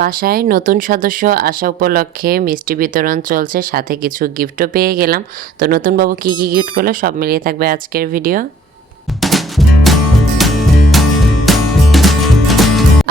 বাসায় নতুন সদস্য আসা উপলক্ষে মিষ্টি বিতরণ চলছে, সাথে কিছু গিফটও পেয়ে গেলাম। তো নতুন বাবু কী কী গিফট পেল সব মিলিয়ে থাকবে আজকের ভিডিও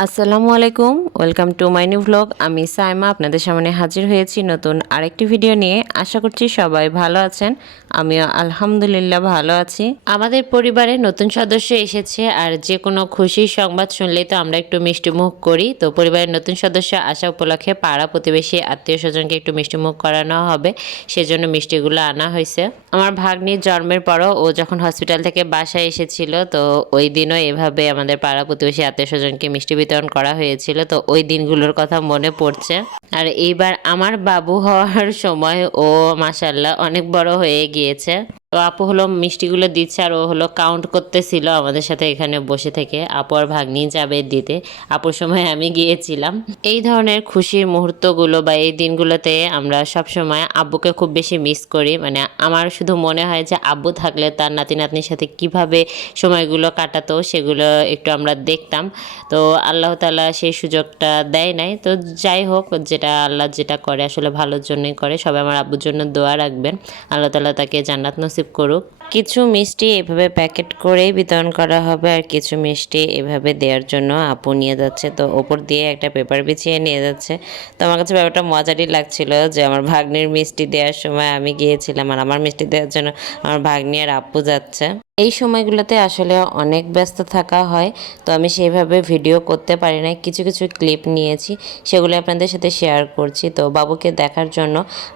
আসসালামু আলাইকুম, welcome to my new vlog আমি সাইমা, আপনাদের সামনে হাজির হয়েছি নতুন আরেকটি ভিডিও নিয়ে। আশা করছি সবাই ভালো আছেন, আমিও আলহামদুলিল্লাহ ভালো আছি। আমাদের পরিবারে নতুন সদস্য এসেছে আর যে কোনো খুশির সংবাদ শুনলেই তো আমরা একটু মিষ্টিমুখ করি। তো পরিবারের নতুন সদস্য আসা উপলক্ষে পাড়া প্রতিবেশী, আত্মীয় স্বজনকে একটু মিষ্টিমুখ করানো হবে, সেজন্য মিষ্টিগুলো আনা হয়েছে। আমার ভাগ্নির জন্মের পরও ও যখন হসপিটাল থেকে বাসায় এসেছিল, তো ওই দিনও এভাবে আমাদের পাড়া প্রতিবেশী, আত্মীয় স্বজনকে মিষ্টি বিতরণ করা হয়েছিল, তো ওই দিনগুলোর কথা মনে পড়ছে। আর এইবার আমার বাবু হওয়ার সময় ও মাসাল্লাহ অনেক বড় হয়ে গিয়েছে। তো আপু হলো মিষ্টিগুলো দিচ্ছে আর ও হলো কাউন্ট করতেছিল আমাদের সাথে এখানে বসে থেকে। আপু আর ভাগ্নি যাবে দিতে। আপুর সময় আমি গিয়েছিলাম। এই ধরনের খুশির মুহূর্তগুলো বা এই দিনগুলোতে আমরা সব সময় আব্বুকে খুব বেশি মিস করি। মানে আমার শুধু মনে হয় যে আব্বু থাকলে তার নাতি নাতনির সাথে কীভাবে সময়গুলো কাটাতো সেগুলো একটু আমরা দেখতাম। তো আল্লাহ তালা সেই সুযোগটা দেয় নাই। তো যাই হোক, যেটা আল্লাহ যেটা করে, আসলে ভালোর জন্যই করে। সবাই আমার আব্বুর জন্য দোয়া রাখবেন। আল্লাহ তালা তাকে জান্নাত নসিব করুক। কিছু মিষ্টি এভাবে প্যাকেট করেই বিতরণ করা হবে আর কিছু মিষ্টি এভাবে দেওয়ার জন্য আপু নিয়ে যাচ্ছে। তো ওপর দিয়ে একটা পেপার বিছিয়ে নিয়ে যাচ্ছে। তো আমার কাছে ব্যাপারটা মজারই লাগছিল যে আমার ভাগ্নির মিষ্টি দেওয়ার সময় আমি গিয়েছিলাম আর আমার মিষ্টি দেওয়ার জন্য আমার ভাগ্নি আর আপু যাচ্ছে। এই সময়গুলোতে আসলে অনেক ব্যস্ত থাকা হয়, তো আমি সেইভাবে ভিডিও করতে পারি না কিছু কিছু ক্লিপ নিয়েছি, সেগুলো আপনাদের সাথে শেয়ার করছি। তো বাবুকে দেখার জন্য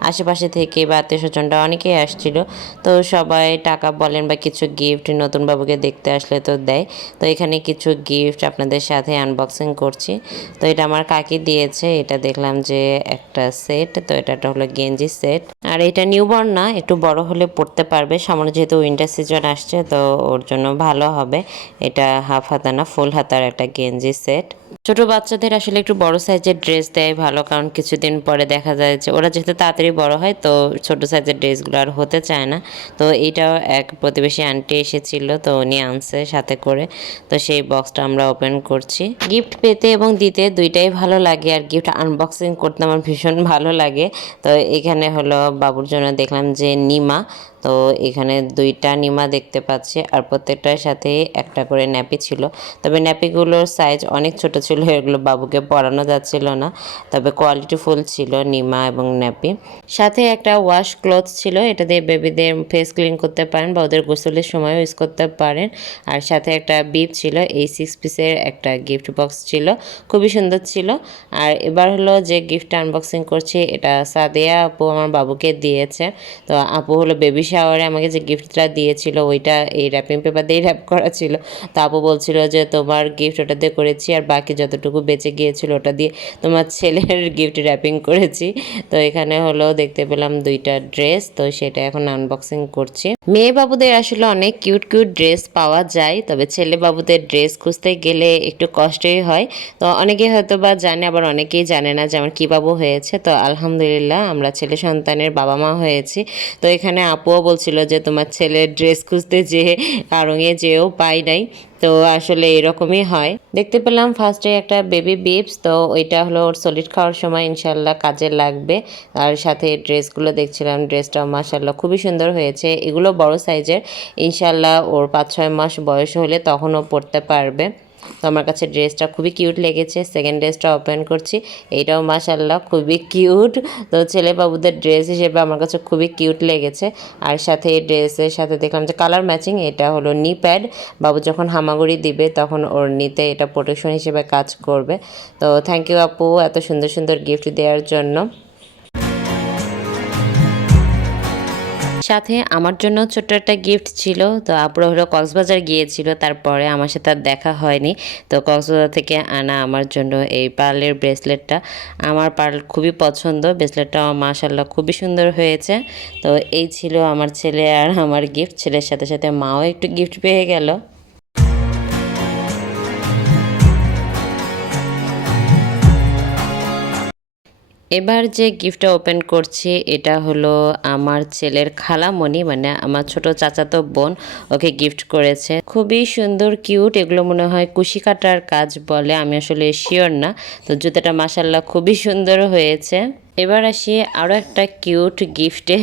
আশেপাশে থেকে বা আত্মীয় স্বজনরা অনেকেই আসছিল। তো সবাই টাকা বলেন বা কিছু গিফট নতুন বাবুকে দেখতে আসলে তো দেয়। তো এখানে কিছু গিফট আপনাদের সাথে আনবক্সিং করছি। তো এটা আমার কাকি দিয়েছে, এটা দেখলাম যে একটা সেট তো এটা হলো গেঞ্জি সেট আর এটা নিউবর্ন না, একটু বড় হলে পড়তে পারবে, সামনে যেহেতু উইন্টার সিজন আসছে তো ওর জন্য ভালো হবে। এটা হাফ হাতা না, ফুল হাতার একটা গেঞ্জি সেট। ছোট বাচ্চাদের আসলে একটু বড় সাইজের ড্রেস দেয় ভালো, কারণ কিছুদিন পরে দেখা যায় যে ওরা যেহেতু তাড়াতাড়ি বড় হয়, তো ছোট সাইজের ড্রেসগুলো আর হতে চায় না। তো এইটাও এক প্রতিবেশী আন্টি এসেছিল, তো উনি আনছে সাথে করে। তো সেই বক্সটা আমরা ওপেন করছি। গিফট পেতে এবং দিতে দুইটাই ভালো লাগে, আর গিফট আনবক্সিং করতে আমার ভীষণ ভালো লাগে। তো এখানে হলো বাবুর জন্য দেখলাম যে নিমা তো এখানে দুইটা নিমা দেখতে পাচ্ছি আর প্রত্যেকটার সাথে একটা করে ন্যাপি ছিল। তবে ন্যাপিগুলোর সাইজ অনেক ছোট ছিল, এগুলো বাবুকে পরানো যাচ্ছিল না। তবে কোয়ালিটি ফুল ছিল নিমা এবং ন্যাপি। সাথে একটা ওয়াশ ক্লথ ছিল, এটা দিয়ে বেবিদের ফেস ক্লিন করতে পারেন বা ওদের গোসলের সময় ইউজ করতে পারেন। আর সাথে একটা বিপ ছিল, এই সিক্স পিসের একটা গিফট বক্স ছিল, খুবই সুন্দর ছিল। আর এবার হলো যে গিফট আনবক্সিং করছি, এটা সাদিয়া আপু আমার বাবুকে দিয়েছে। তো আপু হলো বেবি শাওয়ারে আমাকে যে গিফটটা দিয়েছিল, ওইটা এই র্যাপিং পেপার দিয়ে র্যাপ করা ছিল। তো আপু বলছিল যে, তোমার গিফট ওটা দিয়ে করেছি আর বাকি যতটুকু বেঁচে গিয়েছিল, ওটা দিয়ে তোমার ছেলের গিফট র্যাপিং করেছি। তো এখানে হলো, দেখতে পেলাম দুইটা ড্রেস তো সেটা এখন আনবক্সিং করছি। মেয়ে বাবুদের আসলে অনেক কিউট কিউট ড্রেস পাওয়া যায়, তবে ছেলে বাবুদের ড্রেস খুঁজতে গেলে একটু কষ্টই হয়। তো অনেকে হয়তো বা জানে, আবার অনেকেই জানে না যে আমার কী বাবু হয়েছে। তো আলহামদুলিল্লাহ, আমরা ছেলে সন্তানের বাবা মা হয়েছি। তো এখানে আপুও বলছিল যে তোমার ছেলের ড্রেস খুঁজতে যেয়ে কারণে যেও পাই নাই। তো আসলে এরকমই হয়। দেখতে পেলাম ফার্স্টে একটা বেবি বিপস তো ওইটা হলো ওর সলিড খাওয়ার সময় ইনশাল্লাহ কাজে লাগবে। আর সাথে ড্রেসগুলো দেখছিলাম, ড্রেসটাও মাসাল্লাহ খুবই সুন্দর হয়েছে। এগুলো বড় সাইজের ইনশাল্লাহ ওর পাঁচ ছয় মাস বয়স হলে তখনও পড়তে পারবে। তো আমার কাছে ড্রেসটা খুবই কিউট লেগেছে। সেকেন্ড ড্রেসটা ওপেন করছি। এইটাও মাসাল্লাহ খুবই কিউট। তো ছেলে বাবুদের ড্রেস হিসেবে আমার কাছে খুবই কিউট লেগেছে। আর সাথে এই ড্রেসের সাথে দেখলাম যে কালার ম্যাচিং এটা হলো নি প্যাড বাবু যখন হামাগুড়ি দিবে, তখন ওর নিতে এটা প্রোটেকশন হিসেবে কাজ করবে। তো থ্যাংক ইউ আপু এত সুন্দর সুন্দর গিফট দেওয়ার জন্য। সাথে আমার জন্য ছোট্ট একটা গিফট ছিল। তো আপুরা হলো কক্সবাজার গিয়েছিল, তারপরে আমার সাথে আর দেখা হয়নি। তো কক্সবাজার থেকে আনা আমার জন্য এই পার্লের ব্রেসলেটটা আমার পার্ল খুবই পছন্দ। ব্রেসলেটটা মাশাল্লাহ খুবই সুন্দর হয়েছে। তো এই ছিল আমার ছেলে আর আমার গিফট ছেলের সাথে সাথে মাও একটু গিফট পেয়ে গেল। এবার যে গিফটটা ওপেন করছি, এটা হলো আমার ছেলের খালামণি মানে আমার ছোট চাচাতো বোন, ওকে গিফট করেছে। খুবই সুন্দর কিউট এগুলো মনে হয় কুশি কাটার কাজ বলে, আমি আসলে শিওর না। তো জুতাটা মাসাল্লাহ খুবই সুন্দর হয়েছে। এবার আসি আরও একটা কিউট গিফটে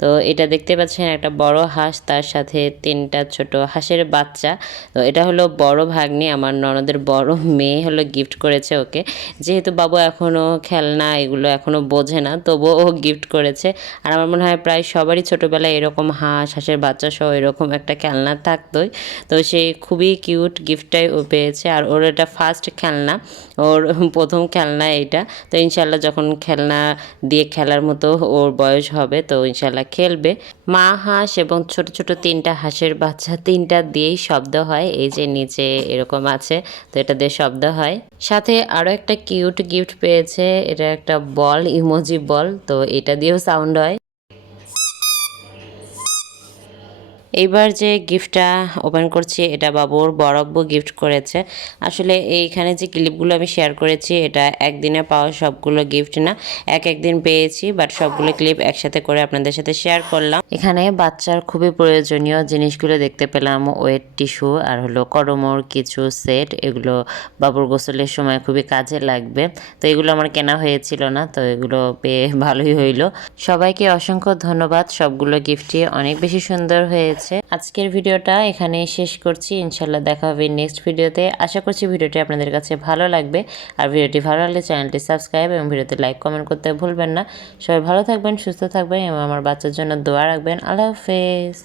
তো এটা দেখতে পাচ্ছেন একটা বড় হাঁস, তার সাথে তিনটা ছোট হাঁসের বাচ্চা। তো এটা হলো বড় ভাগ্নি, আমার ননদের বড় মেয়ে হলো গিফট করেছে ওকে। যেহেতু বাবু এখনও খেলনা এগুলো এখনও বোঝে না, তবুও ও গিফট করেছে। আর আমার মনে হয় প্রায় সবারই ছোটোবেলায় এরকম হাঁস, হাঁসের বাচ্চা সহ এরকম একটা খেলনা থাকতোই। তো সে খুবই কিউট গিফটটাই ও পেয়েছে। আর ওর এটা ফার্স্ট খেলনা, ওর প্রথম খেলনা এইটা। তো ইনশাল্লাহ যখন খেলনা দিয়ে খেলার মতো ওর বয়স হবে, তো ইনশাল্লাহ খেলবে। মা হাঁস এবং ছোট ছোট তিনটা হাঁসের বাচ্চা তিনটা দিয়েই শব্দ হয়, এই যে নিচে এরকম আছে, তো এটা দিয়ে শব্দ হয়। সাথে আরও একটা কিউট গিফট পেয়েছে, এটা একটা বল, ইমোজি বল, তো এটা দিয়েও সাউন্ড হয়। এইবার যে গিফটটা ওপেন করছি, এটা বাবুর বরাব্বু গিফট করেছে। আসলে এইখানে যে ক্লিপগুলো আমি শেয়ার করেছি, এটা একদিনে পাওয়া সবগুলো গিফট না। এক একদিন পেয়েছি বাট সবগুলো ক্লিপ একসাথে করে আপনাদের সাথে শেয়ার করলাম। এখানে বাচ্চার খুবই প্রয়োজনীয় জিনিসগুলো দেখতে পেলাম। ওয়েট টিস্যু, আর হলো করমোর কিছু সেট এগুলো বাবুর গোসলের সময় খুবই কাজে লাগবে। তো এগুলো আমার কেনা হয়েছিল না, তো এগুলো পেয়ে ভালোই হইল। সবাইকে অসংখ্য ধন্যবাদ, সবগুলো গিফটই অনেক বেশি সুন্দর হয়েছে। আজকের ভিডিওটা এখানে শেষ করছি। ইনশাল্লাহ দেখা হবে নেক্সট ভিডিওতে। আশা করছি ভিডিওটি আপনাদের কাছে ভালো লাগবে। আর ভিডিওটি ভালো লাগলে চ্যানেলটি সাবস্ক্রাইব এবং ভিডিওতে লাইক কমেন্ট করতে ভুলবেন না। সবাই ভালো থাকবেন, সুস্থ থাকবেন এবং আমার বাচ্চার জন্য দোয়া রাখবেন। আল্লাহ হাফেজ।